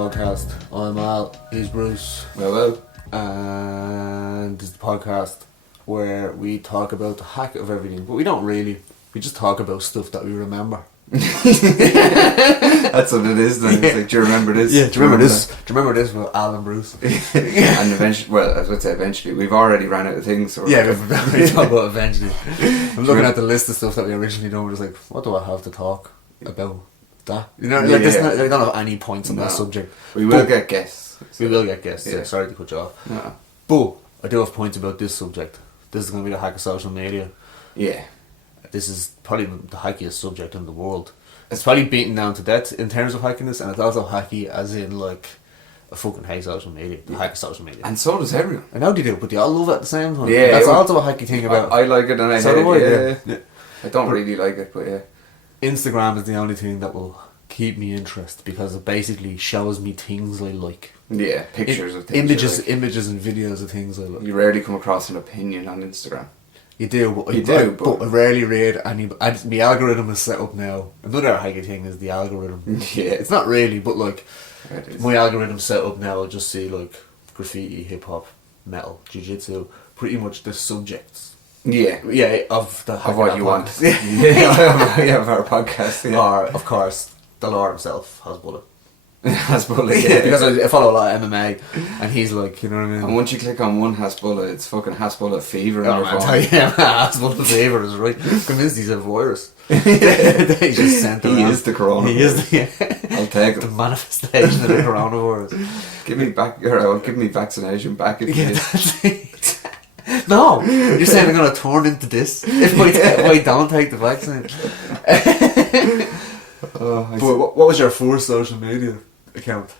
podcast. I'm Al, he's Bruce. Well. And this is the podcast where we talk about the hack of everything, but we don't really. We just talk about stuff that we remember. That's what it is then. It's like, do you remember this? Yeah, do you remember this? Do you remember this with Al and Bruce? And eventually, well, I would say eventually, we've already ran out of things. So yeah, we've already talked about eventually. I'm looking at the list of stuff that we originally done. We're just like, what do I have to talk about? That, you know, like I don't have any points on that subject. We will get guests. We will get guests. Yeah. Sorry to cut you off. No. But I do have points about this subject. This is going to be the hack of social media. Yeah. This is probably the hackiest subject in the world. It's probably beaten down to death in terms of hackiness, and it's also hacky as in like I fucking hate social media. The hack of social media. And so does everyone. I know they do, but they all love it at the same time. Yeah. That's also a hacky thing about. I like it and I hate it. Yeah. I don't really like it, but yeah. Instagram is the only thing that will keep me interested because it basically shows me things I like. Yeah, pictures of things. Images and videos of things I like. You rarely come across an opinion on Instagram. You do, but I rarely read any. The algorithm is set up now. Another hacky thing is the algorithm. Yeah. It's not really, but like It my algorithm's set up now. I'll just see like graffiti, hip hop, metal, jiu-jitsu, pretty much the subjects. Yeah, of what you want. Yeah, of our podcast. Yeah. Or of course, the Lord himself has bullet. Hasbulla, Yeah, because I follow a lot of MMA, and he's like, you know what I mean. And once you click on one Hasbulla, it's fucking Hasbulla fever. Oh, man, tell you, Hasbulla fever is right. I'm convinced he's a virus. They just sent him. He is the coronavirus. He is the. I'll take it. The manifestation of the coronavirus. Give me back, or give me vaccination back if you did. That's it. No, you're saying I'm going to turn into this if I don't take the vaccine. But what was your first social media account?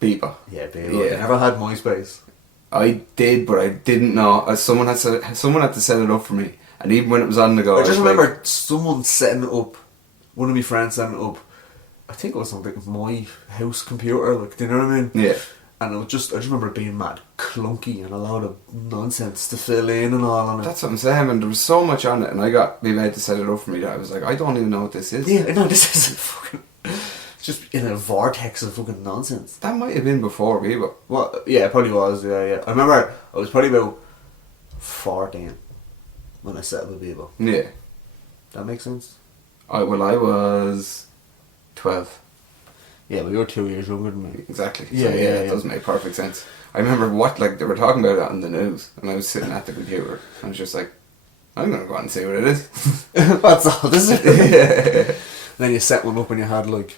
Bieber. Yeah, Bieber. I never had MySpace. I did, but I didn't know. Someone had to set it up for me, and even when it was on the go, I just remember someone setting it up. One of my friends setting it up. I think it was on like my house computer. Like, do you know what I mean? Yeah. And I just remember it being mad clunky and a lot of nonsense to fill in and all on it. That's what I'm saying, and there was so much on it, and I got my mate to set it up for me that I was like, I don't even know what this is. Yeah, no, this isn't fucking. It's just in a vortex of fucking nonsense. That might have been before Bieber. Well, yeah, it probably was. Yeah. I remember I was probably about 14 when I set up with Bieber. Yeah. That makes sense. I was 12. Yeah, but you were 2 years younger than me. Exactly. Yeah, so, it does make perfect sense. I remember they were talking about it on the news, and I was sitting at the computer, and I was just like, I'm going to go out and see what it is. That's all this is. And then you set one up and you had like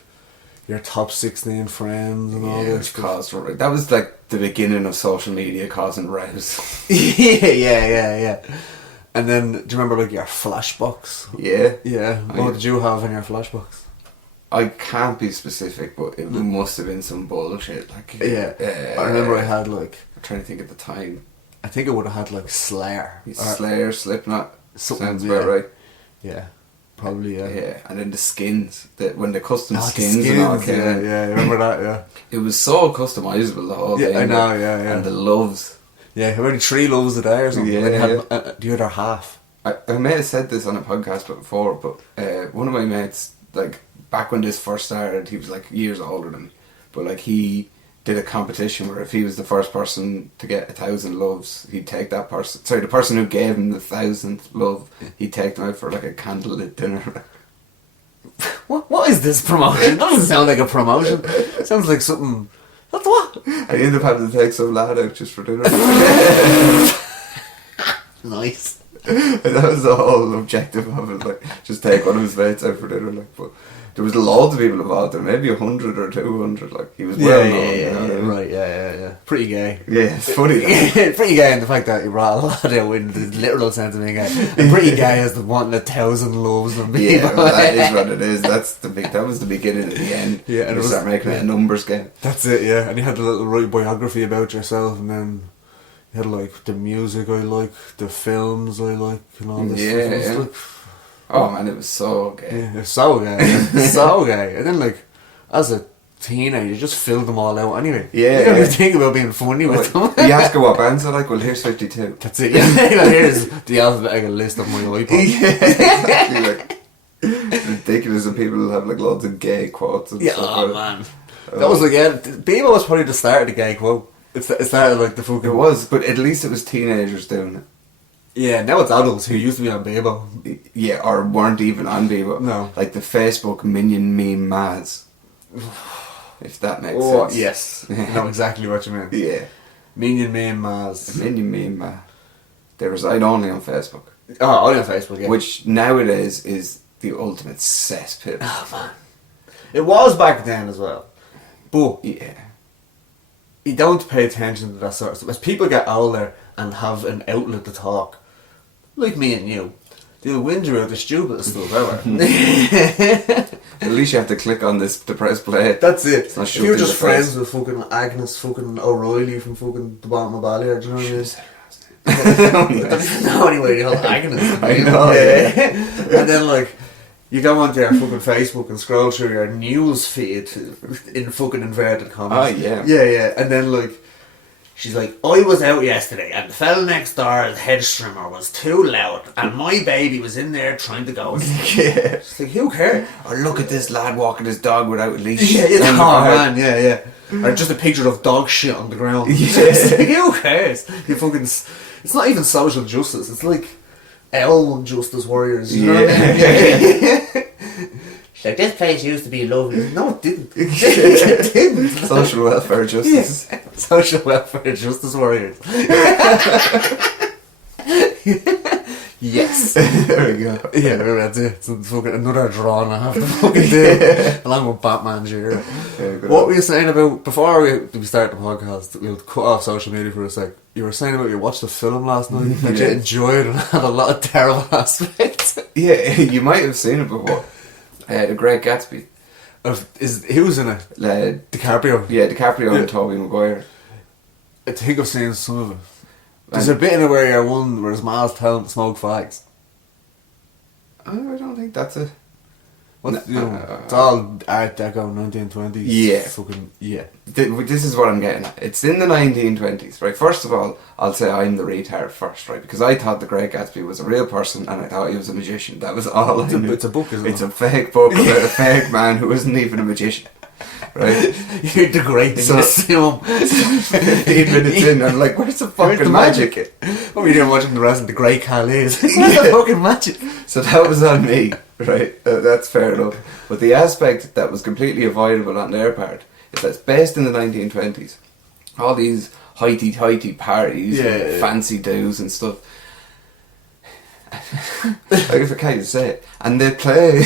your top 16 friends and all this. That was like the beginning of social media causing rows. yeah. And then, do you remember like your Flashbox? Yeah. Yeah. What did you have in your Flashbox? I can't be specific, but it must have been some bullshit. Like, I remember I had like. I'm trying to think at the time. I think it would have had like Slayer. Slayer, Slipknot. Sounds about right. Yeah. Probably, yeah. Yeah, and then the skins, when the custom skins and all came in. Yeah, I remember that, yeah. It was so customisable, the whole thing. Yeah, I know, yeah. And the loves. Yeah, only 3 loves a day or something. Yeah, and you had the other half. I may have said this on a podcast before, but one of my mates, like, back when this first started, he was like years older than me, but like he did a competition where if he was the first person to get 1,000 loves, he'd take that person. Sorry, the person who gave him the 1,000th love, he'd take them out for like a candlelit dinner. What is this promotion? It doesn't sound like a promotion. It sounds like something. That's what? I ended up having to take some lad out just for dinner. Nice. That was the whole objective of it, like just take one of his mates out for dinner, like. But there was loads of people involved there, maybe 100 or 200. Like he was well known. Right, yeah. Pretty gay. Yeah, it's funny. Pretty gay in the fact that he brought a lot out in the literal sense of being gay. And pretty gay as the wanting 1,000 loves of people. Yeah, well, that is what it is. That was the beginning of the end. Yeah, and you start making it a numbers game. That's it. Yeah, and you had a little right biography about yourself, and then. You had like the music I like, the films I like, and all this stuff. Like, oh man, it was so gay. Yeah, it's so gay. So gay. And then like, as a teenager, you just filled them all out anyway. Yeah. You don't even think about being funny with them. You ask her what bands I like, well here's 52. That's it. Yeah. Well, here's the alphabetical list of my iPod. Yeah, exactly. Like, it's ridiculous, and people have like loads of gay quotes and stuff. Oh man. That was like, yeah, Bebo was probably the start of the gay quote. It started like the fucking... It was, but at least it was teenagers doing it. Yeah, now it's adults who used to be on Bebo. Yeah, or weren't even on Bebo. No. Like the Facebook minion meme Maz. If that makes Oh, sense. yes. I know exactly what you mean. Yeah. Minion meme Maz. Minion meme Maz. They reside only on Facebook. Oh, only on Facebook, yeah. Which nowadays is the ultimate cesspit. Oh, man. It was back then as well. But Yeah. you don't pay attention to that sort of stuff. As people get older and have an outlet to talk, like me and you, they'll whinge about the stupidest stuff ever. At least you have to click on this to press play. That's it. Not If you're shoved in just the friends face. with fucking Agnes fucking O'Reilly from fucking the bottom of Balliard, do you know what I mean? I don't even know anyway, you're Agnes. I know, Yeah. And then like, you go onto your fucking Facebook and scroll through your news feed in fucking inverted commas. Oh, yeah. Yeah. And then like, she's like, I was out yesterday and the fella next door's head trimmer was too loud and my baby was in there trying to go. Yeah. It's like, who cares? Or look at this lad walking his dog without a leash. Yeah, yeah, On the oh ground. man, yeah. Or just a picture of dog shit on the ground. Yeah. It's like, who cares? You fucking... It's not even social justice. It's like L justice warriors. You know what I mean? It's like, this place used to be lovely. No, it didn't. It didn't. Social welfare justice. Yeah. Social welfare justice warriors. Yes. There we go. Yeah, that's it. It's fucking another drawing I have to fucking do. Along with Batman's year. Yeah, good What on. were you saying about, before we start the podcast, we'll cut off social media for a sec. You were saying about you watched the film last night, that you Yeah. enjoyed and had a lot of terrible aspects. Yeah, you might have seen it before. The Great Gatsby. Who's in it? DiCaprio. Yeah, DiCaprio Yeah. and Tobey Maguire. I think I've seen some of it. There's a bit in it where you're one where his ma's telling him to smoke fags. Oh, I don't think that's it. What's, No, you know, it's all Art Deco, 1920s. Yeah. Fucking, yeah. This is what I'm getting at. It's in the 1920s, right? First of all, I'll say I'm the retard first, right? Because I thought the Great Gatsby was a real person and I thought he was a magician. That was all I knew. It's a book, isn't it? It's a fake book about a fake man who isn't even a magician. Right? You're the great So- assume. 15 minutes in, I'm like, where's the fucking the magic? What were you doing watching the rest of the Great Khal is? Where's the fucking magic? So that was on me, right? That's fair enough. But the aspect that was completely avoidable on their part is that it's based in the 1920s. All these hoity-toity parties, Yeah, and yeah. fancy do's and stuff. Like, if I can't even say it. And they play,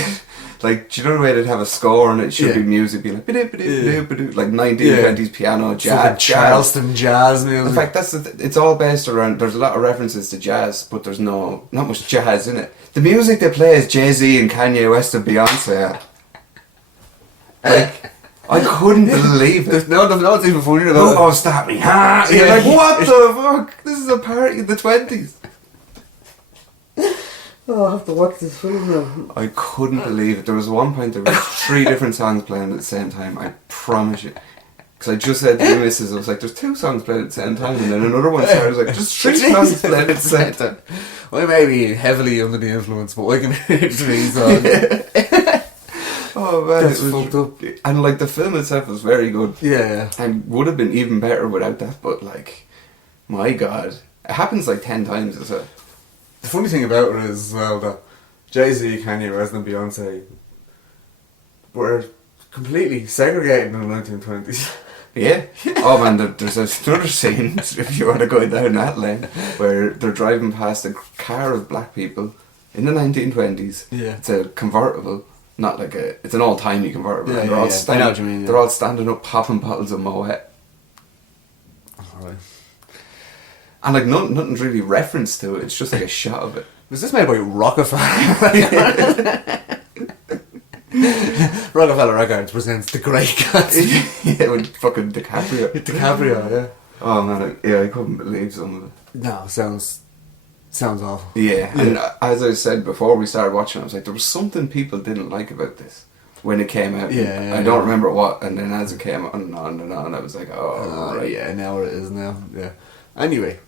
like, do you know the way they'd have a score and it should Yeah. be music being like, ba-do-ba-do-ba-do-ba-do, like 1920s piano, Fucking jazz. Charleston jazz music. In fact, it's all based around. There's a lot of references to jazz, but there's not much jazz in it. The music they play is Jay-Z and Kanye West and Beyonce. Like, I couldn't believe it. There's no, it's even funnier about Oh, stop me! Ha! You're like, what the fuck? This is a party in the 20s. Oh, I have to watch this film now. I couldn't believe it. There was one point there was 3 different songs playing at the same time. I promise you. Because I just said to the missus, I was like, there's 2 songs playing at the same time, and then another one started. I was like, there's 3 songs playing at the same time. I may be heavily under the influence, but I can hear 3 songs. Oh man, That's it was fucked up. And like the film itself was very good, Yeah. and would have been even better without that. But like, my god, it happens like 10 times as well. The funny thing about it is as well that Jay-Z, Kanye West and Beyonce were completely segregated in the 1920s. Yeah. Oh man, there's another scene if you want to go down that lane where they're driving past a car of black people in the 1920s. Yeah. It's a convertible. Not like it's an old-timey convertible. Yeah, and yeah, all yeah. standing, I know what you mean, yeah. They're all standing up, popping bottles of Moet. Alright. And like nothing's really referenced to it. It's just like a shot of it. Was this made by Rockefeller? Rockefeller Records presents The Great Gatsby. Yeah, with fucking DiCaprio. DiCaprio, yeah. Oh man, I couldn't believe some of it. No, sounds awful. Yeah, and as I said before we started watching, I was like, there was something people didn't like about this when it came out. Yeah, I don't remember what, and then as it came on and on and on, I was like, oh, Right, right. yeah, now it is now. Yeah. Anyway,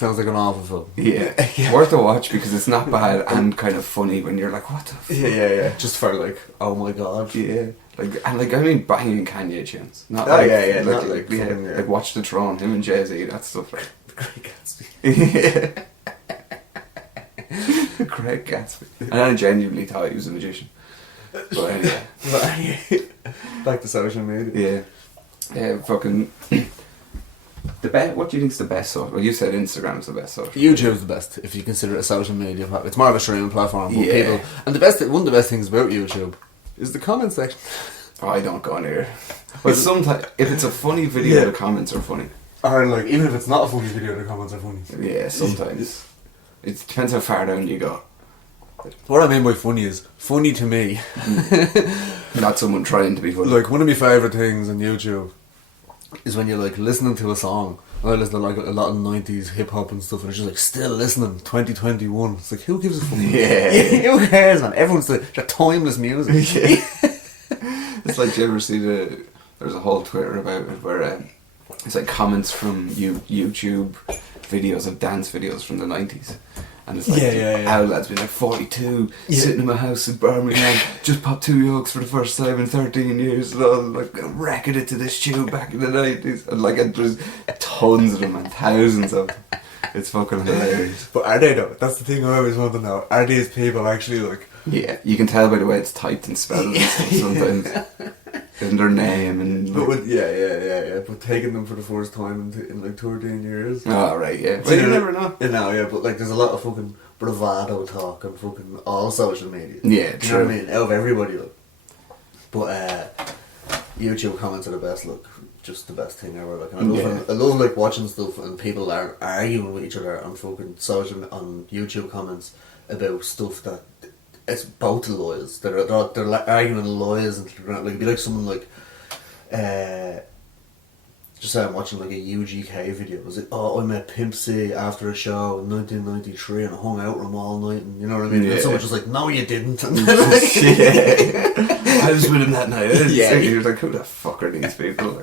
Sounds like an awful film. Yeah. Worth a watch because it's not bad and kind of funny when you're like, what the fuck? Yeah. Just for like, oh my god. Yeah. Like I mean banging Kanye tunes. Not Oh, like, yeah. Like, Not like fucking, like Watch the Throne, him and Jay-Z, that stuff like. Great Gatsby. Yeah. Craig Gatsby. And I genuinely thought he was a magician. But anyway. Back to social media. Yeah. Fucking. What do you think's the best social? Well, you said Instagram's the best social. YouTube's the best if you consider it a social media platform. It's more of a streaming platform. But Yeah. people, and one of the best things about YouTube is the comment section. Oh, I don't go near. But sometimes, if it's a funny video, the comments are funny. Or like, even if it's not a funny video, the comments are funny. Yeah, sometimes. It depends how far down you go. What I mean by funny is, funny to me. Not someone trying to be funny. Like, one of my favourite things on YouTube is when you're like listening to a song. I listen to like a lot of 90s hip hop and stuff, and it's just like still listening, 2021. It's like, who gives a fuck? Yeah. Who cares, man? Everyone's like, they're timeless music. Yeah. It's like, do you ever see there's a whole Twitter about it where it's like comments from YouTube videos of dance videos from the 90s. And it's like, our lads been like 42, sitting in my house in Birmingham, just popped 2 yolks for the first time in 13 years, and all, like, wrecking it to this tune back in the 90s. And like, there's tons of them and thousands of them. It's fucking hilarious. But are they though? That's the thing I always want to know. Are these people actually like... Yeah, you can tell by the way it's typed and spelled and stuff sometimes. And their name and... But with, but taking them for the first time in like 13 years. Oh, right, yeah. Well, you never know. But like there's a lot of fucking bravado talk on fucking all social media. Yeah, true. You know what I mean? Out of everybody, look. But YouTube comments are the best, look. Just the best thing ever. Like, and I love like watching stuff and people are arguing with each other on fucking on YouTube comments about stuff that it's both lies. They're arguing lies, and like it'd be like someone like just say I'm watching like a UGK video. It was like, oh, I met Pimp C after a show in 1993 and I hung out with him all night, and you know what I mean? Yeah. And someone's just like, no you didn't. And I was with him that night. Yeah. You're like, who the fuck are these people?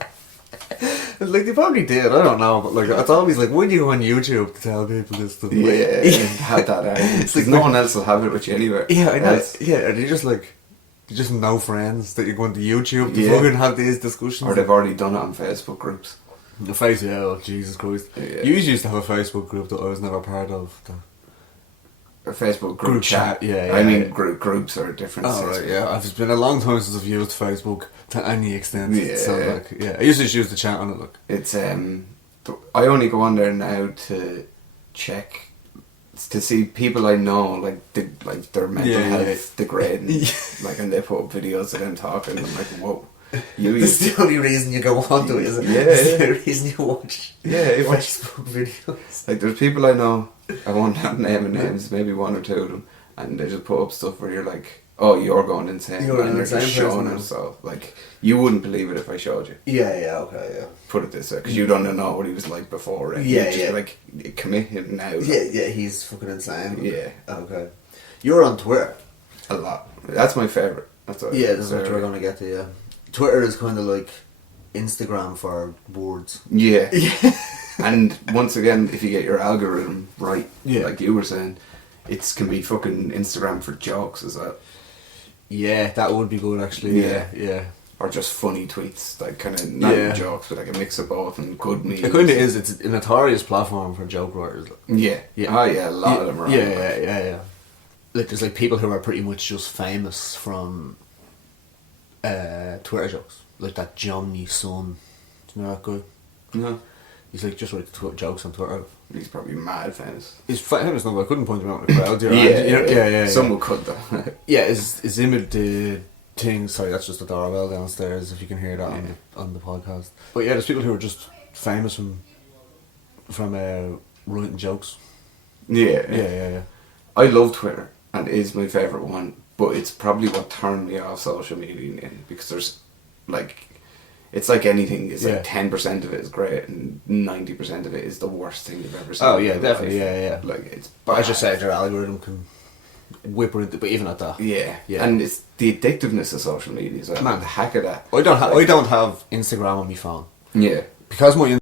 like they probably did, I don't know, but like it's always like, when do you go on YouTube to tell people this stuff? Yeah, have that argument. It's like no one else will have it with you anywhere. Yeah, I know. Yeah, are they just like, you just no friends that you're going to YouTube to fucking have these discussions? Or they've already done it on Facebook groups. The face, oh Jesus Christ. Yeah. You used to have a Facebook group that I was never part of. A Facebook group chat. Yeah, I mean, groups are different. Oh, right, yeah. It's been a long time since I've used Facebook to any extent. Yeah. So, like, I used to just use the chat on it, look. It's, I only go on there now to check, to see people I know, like their mental health degrading. Like, and they put up videos of them talking, and I'm like, whoa. That's the only reason you go on to it, isn't it? Yeah. That's the reason you watch Facebook videos. Like, there's people I know, I won't have naming names, maybe one or two of them, and they just put up stuff where you're like, oh, you're going insane. You're an and they're insane just showing person it, so, like, you wouldn't believe it if I showed you. Okay. Put it this way, because you don't know what he was like before, right? Yeah, you just, like, commit him now. Yeah, he's fucking insane. Yeah. Okay. You're on Twitter. A lot. That's my favourite. That's what This is what we're going to get to, yeah. Twitter is kind of like Instagram for words. Yeah. And once again, if you get your algorithm right, like you were saying, it can be fucking Instagram for jokes as well. Yeah, that would be good actually. Yeah. Or just funny tweets, like kind of not even jokes, but like a mix of both and good memes. It kind of is. It's a notorious platform for joke writers. Yeah. Oh yeah, a lot of them are. Yeah. Like there's like people who are pretty much just famous from Twitter jokes, like that Johnny Son. Do you know that guy? No. He's like just writes jokes on Twitter. He's probably mad famous. He's famous now, but I couldn't point him out in the crowd. Yeah. Someone could though. Yeah, his image the thing. Sorry, that's just a doorbell downstairs. If you can hear that on the podcast. But yeah, there's people who are just famous from writing jokes. Yeah. I love Twitter, and it is my favourite one. But it's probably what turned me off social media, because there's like, it's like anything. It's like 10% of it is great, and 90% of it is the worst thing you've ever seen. Oh yeah, definitely. Yeah. Like it's. But as you said, your algorithm can whip it into, but even at that. Yeah. And it's the addictiveness of social media as well. Man, the hack of that. I don't have Instagram on my phone. Yeah. Because my